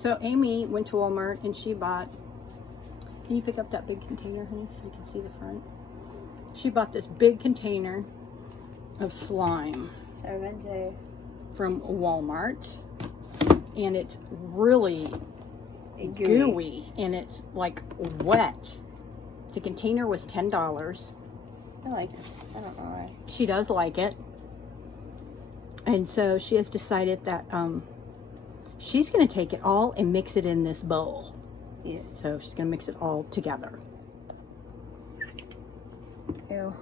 So Amy went to Walmart and she bought, can you pick up that big container, honey, so you can see the front? She bought this big container of slime from Walmart, and it's really gooey and it's like wet. The container was $10. I like this. I don't know why. She does like it. And so she has decided that she's going to take it all and mix it in this bowl. Yeah. So she's going to mix it all together. Ew.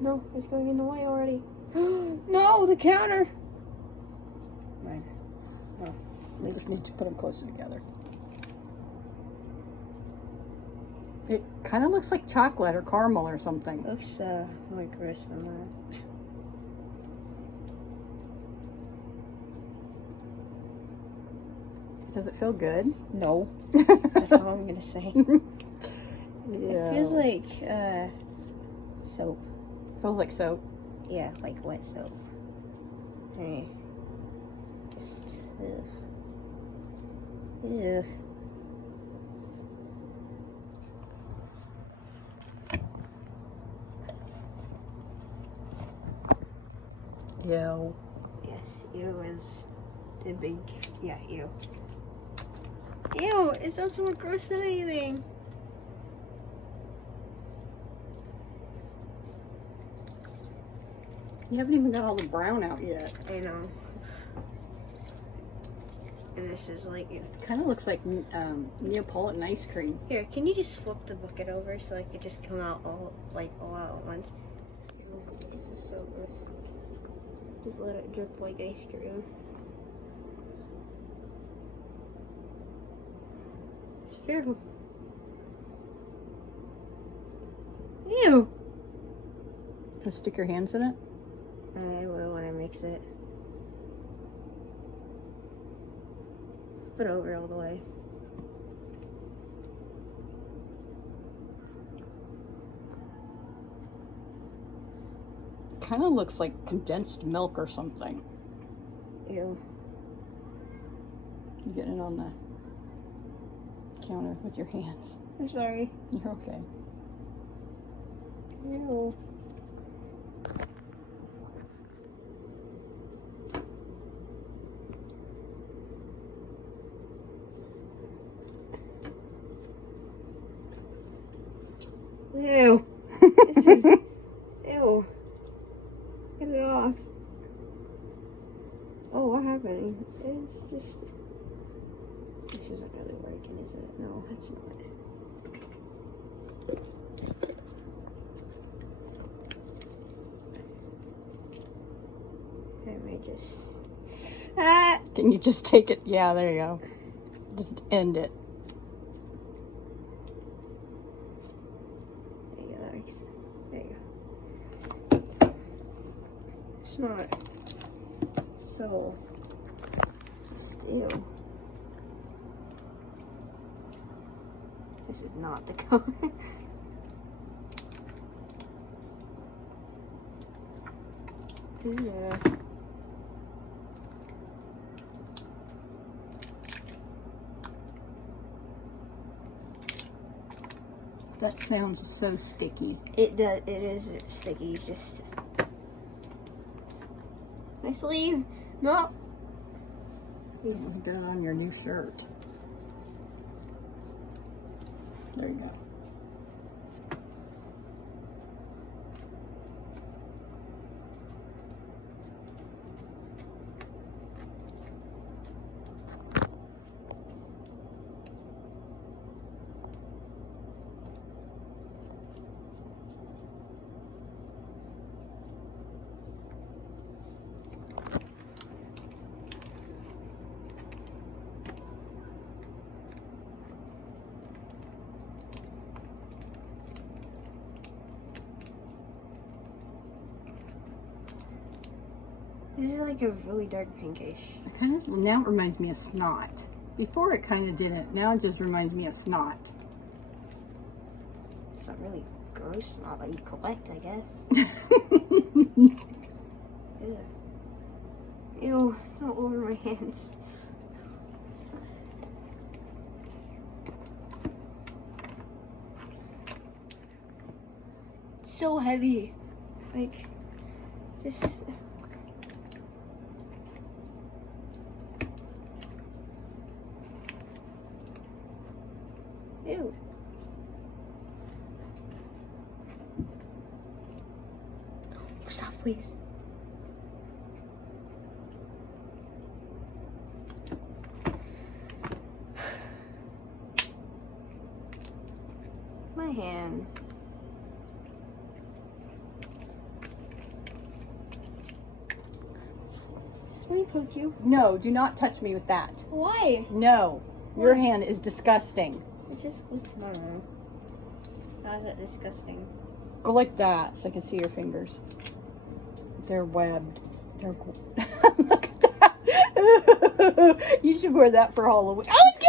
No, it's going in the way already. No, the counter. Right. Oh, we just need to put them closer together. It kind of looks like chocolate or caramel or something. Looks like worse than that. Does it feel good? No. That's all I'm gonna say. Yeah. It feels like soap. Feels like soap. Yeah, like wet soap. Hey. Just ugh. Ugh. Ew. Yes, ew is the big, yeah, ew. Ew, it sounds more gross than anything. You haven't even got all the brown out yet. I know. And this is like, It kind of looks like Neapolitan ice cream. here, can you just flip the bucket over so I could just come out all out at once? Ew, this is so gross. Just let it drip like ice cream. Careful. Ew! Just stick your hands in it. I will when I mix it. Put it over all the way. Kind of looks like condensed milk or something. Ew. You getting it on the counter with your hands. I'm sorry. You're okay. Ew. Ew. This is... Ew. Get it off. Oh, what happened? It's just... This isn't really working, is it? No, it's not. I may just... Ah! Can you just take it? Yeah, there you go. Just end it. There you go, Alex. There you go. It's not so still. This is not the color. Yeah. That sounds so sticky. It does. It is sticky. Just my sleeve. No. You can get it on your new shirt. There you go. This is like a really dark pinkish. It kind of now reminds me of snot. Before it kind of didn't. Now it just reminds me of snot. It's not really gross. Not that you collect, I guess. Ew. hands. It's so heavy. Like, just... Ew. Stop, please. My hand. Let me poke you. No, do not touch me with that. Why? No. Your Why? hand is disgusting. It just looks normal. How is that disgusting? Go like that so I can see your fingers. They're webbed. They're cool. Look at that. You should wear that for Halloween. Oh, it's